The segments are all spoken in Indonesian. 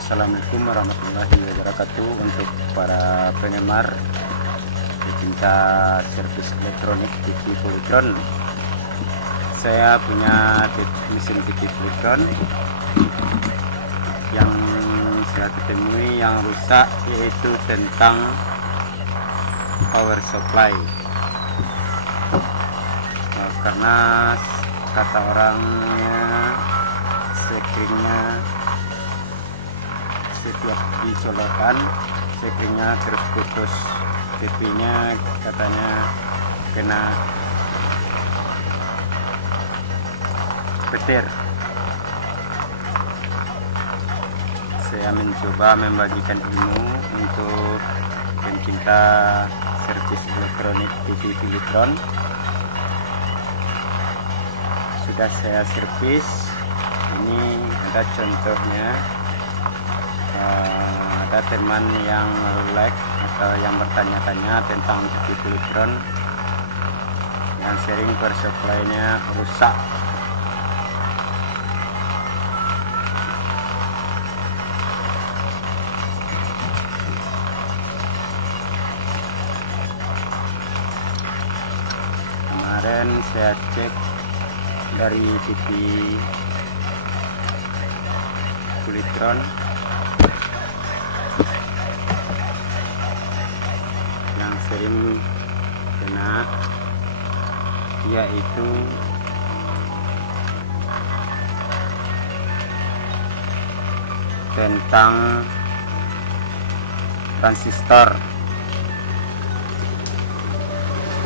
Assalamualaikum warahmatullahi wabarakatuh. Untuk para penggemar pecinta servis elektronik TV Polytron, saya punya mesin TV Polytron yang saya ketemui yang rusak, yaitu tentang power supply. Karena kata orangnya sekringnya setiap dicolokan sekringnya terus putus, TV-nya katanya kena petir. Saya mencoba membagikan ilmu untuk pencinta servis elektronik TV Polytron. Sudah saya servis, ini ada contohnya. Ada teman yang like atau yang bertanya-tanya tentang TV Polytron yang sering power supply-nya rusak. Kemarin saya cek dari TV Polytron, yang sering kena yaitu tentang transistor.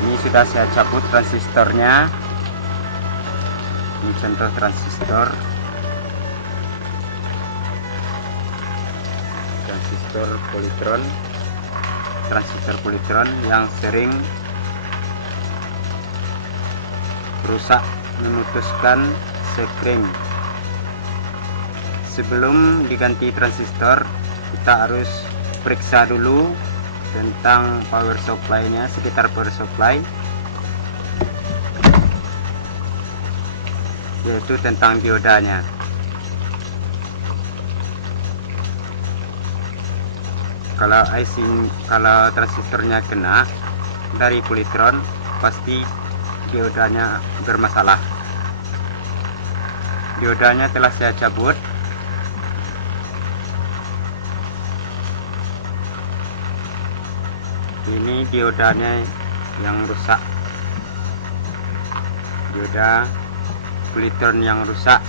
Ini sudah saya cabut transistornya. Ini contoh transistor Polytron, transistor Polytron yang sering rusak, memutuskan sekring. Sebelum diganti transistor, kita harus periksa dulu tentang power supply-nya, sekitar power supply, yaitu tentang diodanya. Kalau transistornya kena dari Polytron, pasti diodanya bermasalah. Diodanya telah saya cabut. Ini diodanya yang rusak, dioda Polytron yang rusak.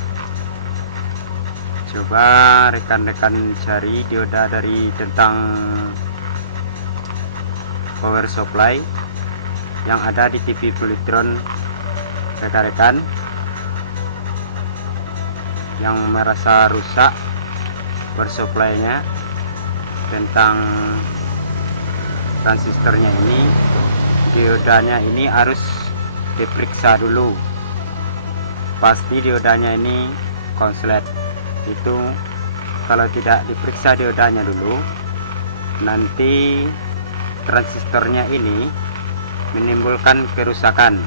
Coba rekan-rekan cari dioda dari tentang power supply yang ada di TV Polytron, rekan-rekan yang merasa rusak power supply-nya tentang transistornya ini. Diodanya ini harus diperiksa dulu, pasti diodanya ini konslet. Itu kalau tidak diperiksa diodanya dulu, nanti transistornya ini menimbulkan kerusakan.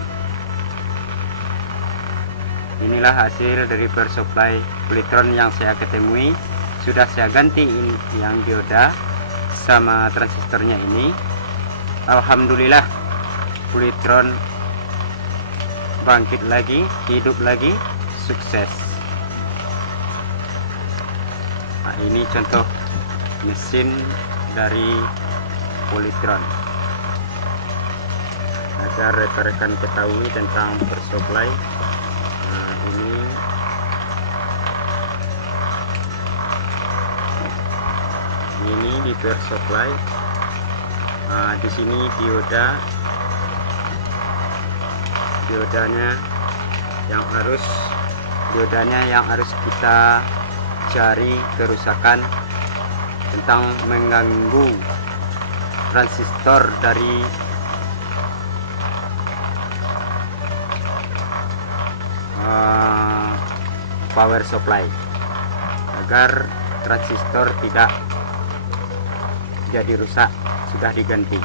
Inilah hasil dari power supply Polytron yang saya ketemui. Sudah saya ganti yang dioda sama transistornya ini. Alhamdulillah, Polytron bangkit lagi, hidup lagi, sukses. Nah, ini contoh mesin dari Polytron agar rekan-rekan ketahui tentang power supply. Nah, ini di power supply. Nah, di sini diodanya yang harus kita cari kerusakan tentang mengganggu transistor dari power supply, agar transistor tidak jadi rusak. Sudah diganti.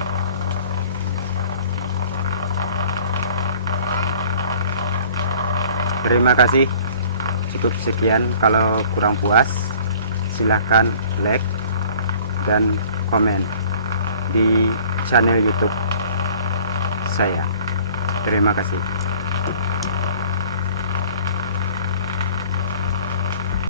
Terima kasih. Cukup sekian. Kalau kurang puas, silahkan like dan komen di channel YouTube saya. Terima kasih.